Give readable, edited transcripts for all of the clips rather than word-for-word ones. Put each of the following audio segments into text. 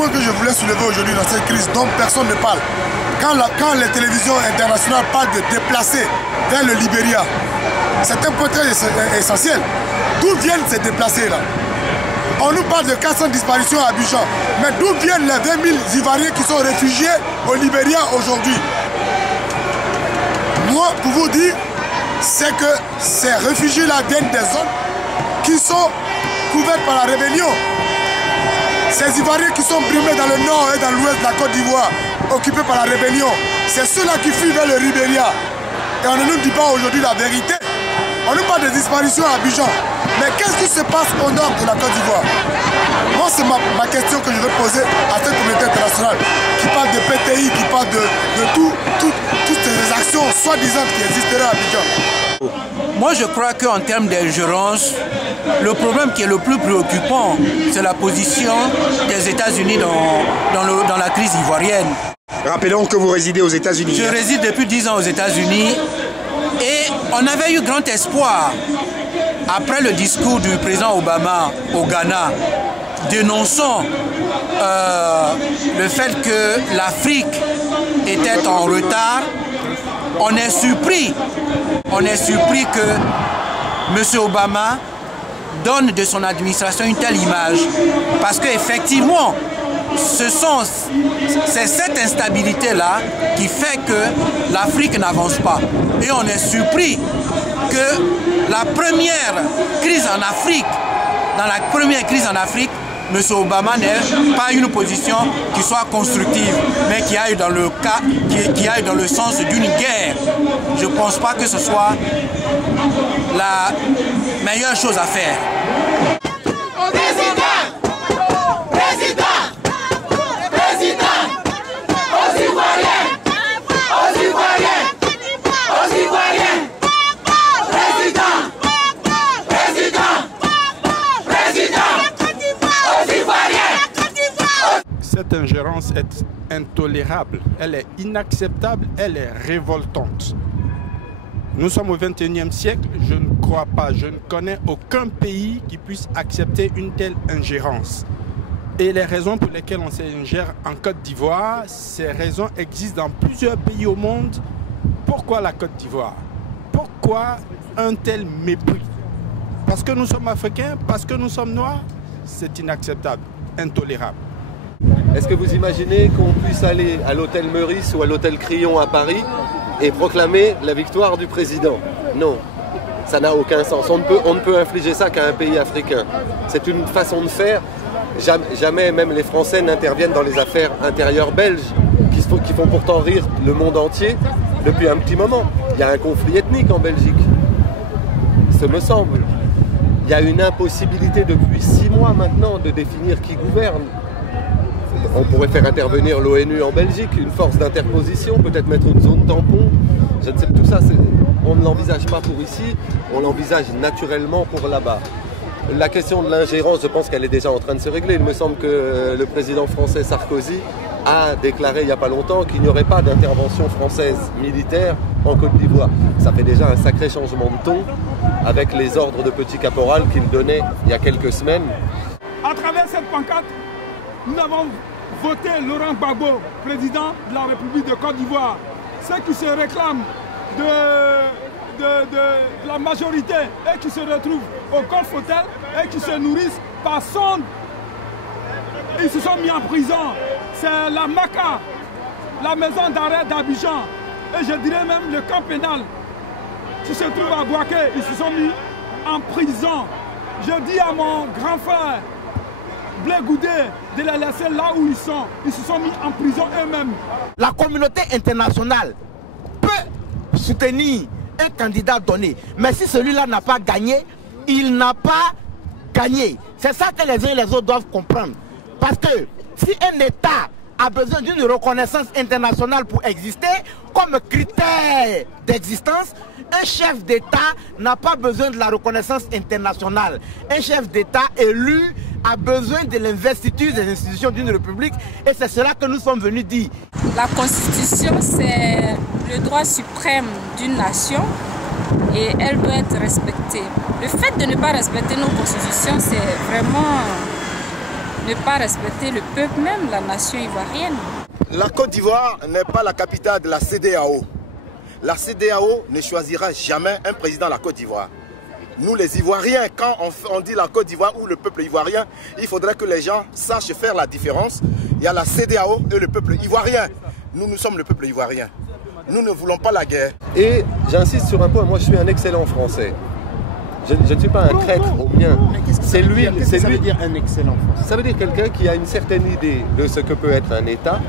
point que je voulais soulever aujourd'hui dans cette crise dont personne ne parle, quand les télévisions internationales parlent de déplacer vers le Libéria, c'est un point très essentiel. D'où viennent ces déplacés-là? On nous parle de 400 disparitions à Abidjan, mais d'où viennent les 20 000 Ivoiriens qui sont réfugiés au Libéria aujourd'hui? Moi, pour vous dire, c'est que ces réfugiés-là viennent des zones qui sont couvertes par la rébellion. Ces Ivoiriens qui sont brimés dans le nord et dans l'ouest de la Côte d'Ivoire, occupés par la rébellion, c'est ceux-là qui fuient vers le Libéria. Et on ne nous dit pas aujourd'hui la vérité. On nous parle de disparition à Abidjan. Mais qu'est-ce qui se passe au nord de la Côte d'Ivoire? Moi, c'est ma question que je veux poser à cette communauté internationale qui parle de PTI, qui parle de toutes ces actions soi-disant qui existeraient à Abidjan. Moi, je crois qu'en termes d'ingérence, le problème qui est le plus préoccupant, c'est la position des États-Unis dans la crise ivoirienne. Rappelons que vous résidez aux États-Unis. Je réside depuis 10 ans aux États-Unis et on avait eu grand espoir, après le discours du président Obama au Ghana, dénonçant le fait que l'Afrique était en retard. On est surpris que M. Obama donne de son administration une telle image. Parce qu'effectivement, c'est cette instabilité-là qui fait que l'Afrique n'avance pas. Et on est surpris que la première crise en Afrique, dans la première crise en Afrique, M. Obama n'ait pas une position qui soit constructive, mais qui aille dans le sens d'une guerre. Je ne pense pas que ce soit la meilleure chose à faire. Cette ingérence est intolérable, elle est inacceptable, elle est révoltante. Nous sommes au XXIe siècle, je ne crois pas, je ne connais aucun pays qui puisse accepter une telle ingérence. Et les raisons pour lesquelles on s'ingère en Côte d'Ivoire, ces raisons existent dans plusieurs pays au monde. Pourquoi la Côte d'Ivoire? Pourquoi un tel mépris? Parce que nous sommes africains, parce que nous sommes noirs? C'est inacceptable, intolérable. Est-ce que vous imaginez qu'on puisse aller à l'hôtel Meurice ou à l'hôtel Crillon à Paris et proclamer la victoire du président? Non, ça n'a aucun sens. On ne peut infliger ça qu'à un pays africain. C'est une façon de faire. Jamais même les Français n'interviennent dans les affaires intérieures belges qui font pourtant rire le monde entier depuis un petit moment. Il y a un conflit ethnique en Belgique, ce me semble. Il y a une impossibilité depuis 6 mois maintenant de définir qui gouverne. On pourrait faire intervenir l'ONU en Belgique, une force d'interposition, peut-être mettre une zone tampon. Je ne sais, tout ça, on ne l'envisage pas pour ici, on l'envisage naturellement pour là-bas. La question de l'ingérence, je pense qu'elle est déjà en train de se régler. Il me semble que le président français Sarkozy a déclaré il n'y a pas longtemps qu'il n'y aurait pas d'intervention française militaire en Côte d'Ivoire. Ça fait déjà un sacré changement de ton avec les ordres de petit caporal qu'il donnait il y a quelques semaines. À travers cette pancarte, nous avons voté Laurent Gbagbo, président de la République de Côte d'Ivoire. Ceux qui se réclament de la majorité et qui se retrouvent au Golf Hotel et qui se nourrissent par sonde, ils se sont mis en prison. C'est la MACA, la maison d'arrêt d'Abidjan, et je dirais même le camp pénal qui se trouve à Bouaké. Ils se sont mis en prison. Je dis à mon grand frère Blé Goudé de les laisser là où ils sont. Ils se sont mis en prison eux-mêmes. La communauté internationale peut soutenir un candidat donné. Mais si celui-là n'a pas gagné, il n'a pas gagné. C'est ça que les uns et les autres doivent comprendre. Parce que si un État a besoin d'une reconnaissance internationale pour exister, comme critère d'existence, un chef d'État n'a pas besoin de la reconnaissance internationale. Un chef d'État élu a besoin de l'investiture des institutions d'une république, et c'est cela que nous sommes venus dire. La Constitution, c'est le droit suprême d'une nation et elle doit être respectée. Le fait de ne pas respecter nos constitutions, c'est vraiment ne pas respecter le peuple même, la nation ivoirienne. La Côte d'Ivoire n'est pas la capitale de la CEDEAO. La CEDEAO ne choisira jamais un président de la Côte d'Ivoire. Nous les Ivoiriens, quand on dit la Côte d'Ivoire ou le peuple ivoirien, il faudrait que les gens sachent faire la différence. Il y a la CEDEAO et le peuple ivoirien. Nous sommes le peuple ivoirien. Nous ne voulons pas la guerre. Et j'insiste sur un point, moi je suis un excellent Français. Je ne suis pas un traître au mien. C'est lui. Qu'est-ce que ça veut dire un excellent Français? Ça veut dire quelqu'un qui a une certaine idée de ce que peut être un État,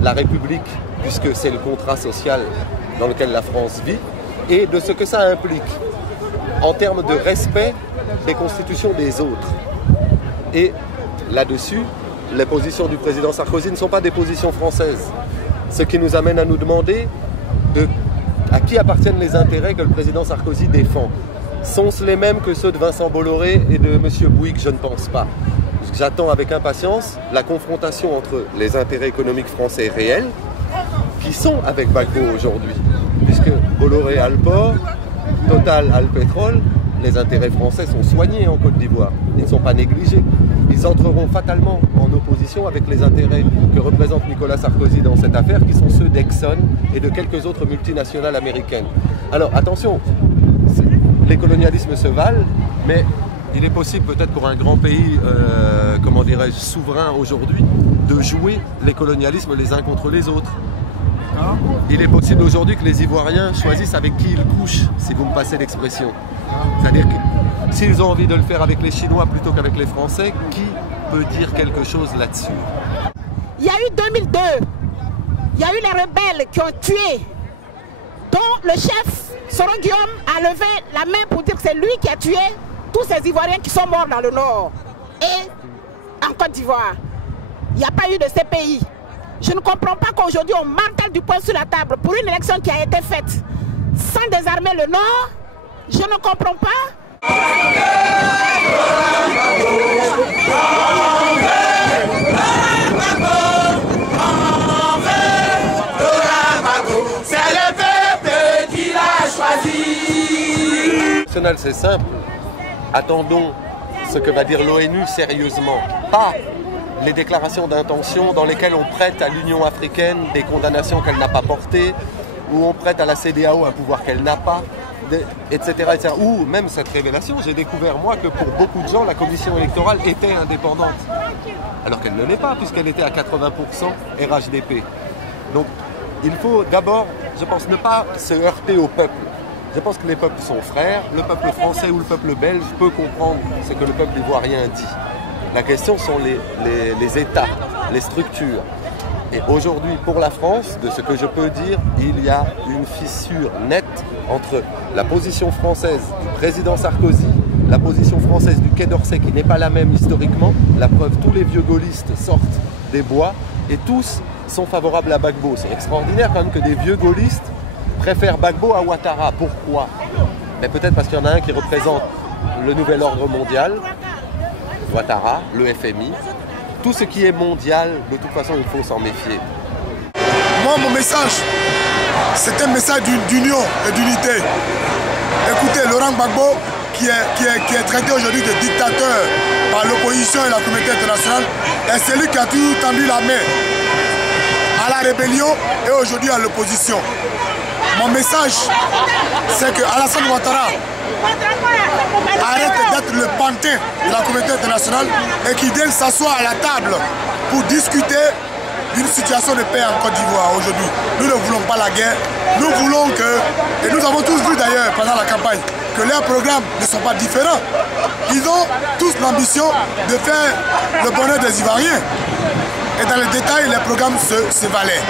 la République, puisque c'est le contrat social dans lequel la France vit, et de ce que ça implique en termes de respect des constitutions des autres. Et là-dessus, les positions du président Sarkozy ne sont pas des positions françaises. Ce qui nous amène à nous demander à qui appartiennent les intérêts que le président Sarkozy défend. Sont-ce les mêmes que ceux de Vincent Bolloré et de M. Bouygues? Je ne pense pas. J'attends avec impatience la confrontation entre les intérêts économiques français réels, qui sont avec Gbagbo aujourd'hui, puisque Bolloré a le port, Total a le pétrole, les intérêts français sont soignés en Côte d'Ivoire, ils ne sont pas négligés. Ils entreront fatalement en opposition avec les intérêts que représente Nicolas Sarkozy dans cette affaire, qui sont ceux d'Exxon et de quelques autres multinationales américaines. Alors attention, les colonialismes se valent, mais il est possible peut-être pour un grand pays, comment dirais-je, souverain aujourd'hui, de jouer les colonialismes les uns contre les autres. Il est possible aujourd'hui que les Ivoiriens choisissent avec qui ils couchent, si vous me passez l'expression. C'est-à-dire que s'ils ont envie de le faire avec les Chinois plutôt qu'avec les Français, qui peut dire quelque chose là-dessus? Il y a eu 2002, il y a eu les rebelles qui ont tué, dont le chef Soro Guillaume a levé la main pour dire que c'est lui qui a tué tous ces Ivoiriens qui sont morts dans le Nord et en Côte d'Ivoire. Il n'y a pas eu de CPI. Je ne comprends pas qu'aujourd'hui on martèle du poing sur la table pour une élection qui a été faite sans désarmer le Nord. Je ne comprends pas. C'est le peuple qui l'a choisi. C'est simple. Attendons ce que va dire l'ONU sérieusement. Pas les déclarations d'intention dans lesquelles on prête à l'Union africaine des condamnations qu'elle n'a pas portées, ou on prête à la CEDEAO un pouvoir qu'elle n'a pas, etc., etc. Ou même cette révélation, j'ai découvert moi que pour beaucoup de gens, la commission électorale était indépendante. Alors qu'elle ne l'est pas, puisqu'elle était à 80% RHDP. Donc il faut d'abord, je pense, ne pas se heurter au peuple. Je pense que les peuples sont frères. Le peuple français ou le peuple belge peut comprendre ce que le peuple ivoirien dit. La question sont les États, les structures. Et aujourd'hui, pour la France, de ce que je peux dire, il y a une fissure nette entre la position française du président Sarkozy, la position française du Quai d'Orsay, qui n'est pas la même historiquement. La preuve, tous les vieux gaullistes sortent des bois et tous sont favorables à Gbagbo. C'est extraordinaire quand même que des vieux gaullistes préfèrent Gbagbo à Ouattara. Pourquoi? Mais peut-être parce qu'il y en a un qui représente le nouvel ordre mondial, Ouattara, le FMI. Tout ce qui est mondial, de toute façon, il faut s'en méfier. Moi, mon message, c'est un message d'union et d'unité. Écoutez, Laurent Gbagbo, qui est traité aujourd'hui de dictateur par l'opposition et la communauté internationale, est celui qui a toujours tendu la main à la rébellion et aujourd'hui à l'opposition. Mon message, c'est que Alassane Ouattara arrête d'être le pantin de la communauté internationale et qu'il vienne s'asseoir à la table pour discuter d'une situation de paix en Côte d'Ivoire aujourd'hui. Nous ne voulons pas la guerre, nous voulons que, et nous avons tous vu d'ailleurs pendant la campagne, que leurs programmes ne sont pas différents. Ils ont tous l'ambition de faire le bonheur des Ivoiriens. Et dans le détail, les programmes se valaient.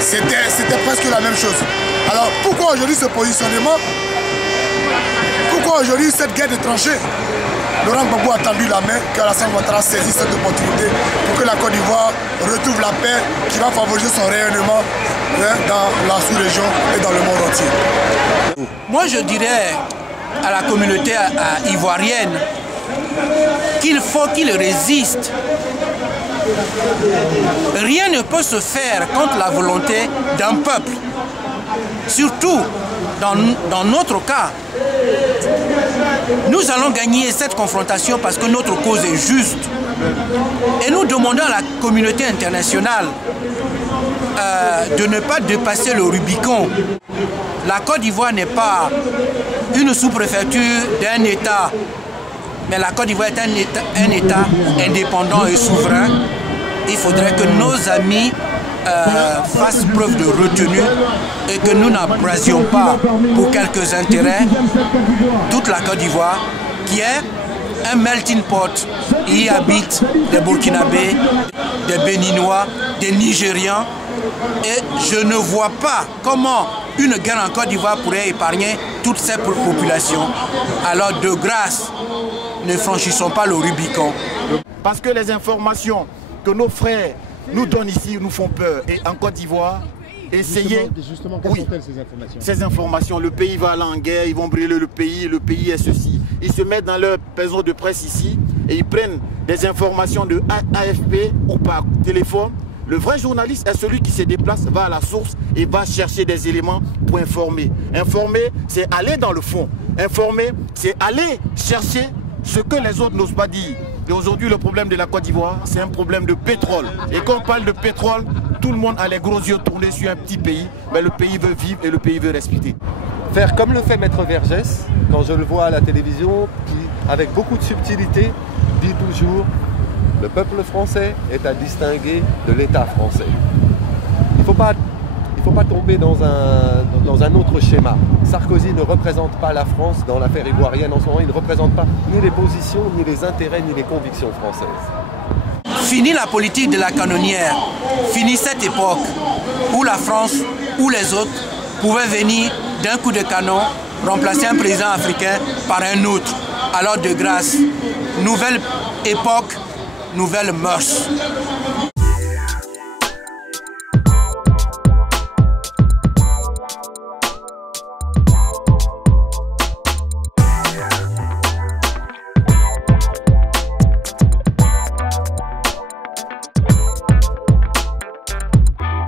C'était presque la même chose. Alors pourquoi aujourd'hui ce positionnement? Pourquoi aujourd'hui cette guerre de tranchées? Laurent Gbagbo a tendu la main, qu'Alassane Ouattara saisisse cette opportunité pour que la Côte d'Ivoire retrouve la paix qui va favoriser son rayonnement dans la sous-région et dans le monde entier. Moi je dirais à la communauté ivoirienne qu'il faut qu'il résiste. Rien ne peut se faire contre la volonté d'un peuple. Surtout dans notre cas, nous allons gagner cette confrontation parce que notre cause est juste. Et nous demandons à la communauté internationale de ne pas dépasser le Rubicon. La Côte d'Ivoire n'est pas une sous-préfecture d'un État, mais la Côte d'Ivoire est un État indépendant et souverain. Il faudrait que nos amis fassent preuve de retenue et que nous n'abrasions pas pour quelques intérêts toute la Côte d'Ivoire, qui est un melting pot. Il y habite des Burkinabés, des Béninois, des Nigérians. Et je ne vois pas comment une guerre en Côte d'Ivoire pourrait épargner toutes ces populations. Alors de grâce, ne franchissons pas le Rubicon. Parce que les informations que nos frères nous donnent ici nous font peur. Et en Côte d'Ivoire, essayez... Justement, quelles sont-elles ces informations? Ces informations, le pays va aller en guerre, ils vont brûler le pays est ceci. Ils se mettent dans leur maison de presse ici et ils prennent des informations de AFP ou par téléphone. Le vrai journaliste est celui qui se déplace, va à la source et va chercher des éléments pour informer. Informer, c'est aller dans le fond. Informer, c'est aller chercher ce que les autres n'osent pas dire. Et aujourd'hui, le problème de la Côte d'Ivoire, c'est un problème de pétrole. Et quand on parle de pétrole, tout le monde a les gros yeux tournés sur un petit pays. Mais le pays veut vivre et le pays veut respecter. Faire comme le fait Maître Vergès, quand je le vois à la télévision, qui, avec beaucoup de subtilité, dit toujours: le peuple français est à distinguer de l'État français. Il ne faut pas tomber dans un autre schéma. Sarkozy ne représente pas la France dans l'affaire ivoirienne en ce moment. Il ne représente pas ni les positions, ni les intérêts, ni les convictions françaises. Fini la politique de la canonnière. Fini cette époque où la France ou les autres pouvaient venir d'un coup de canon remplacer un président africain par un autre. Alors de grâce, nouvelle époque, nouvelles mœurs.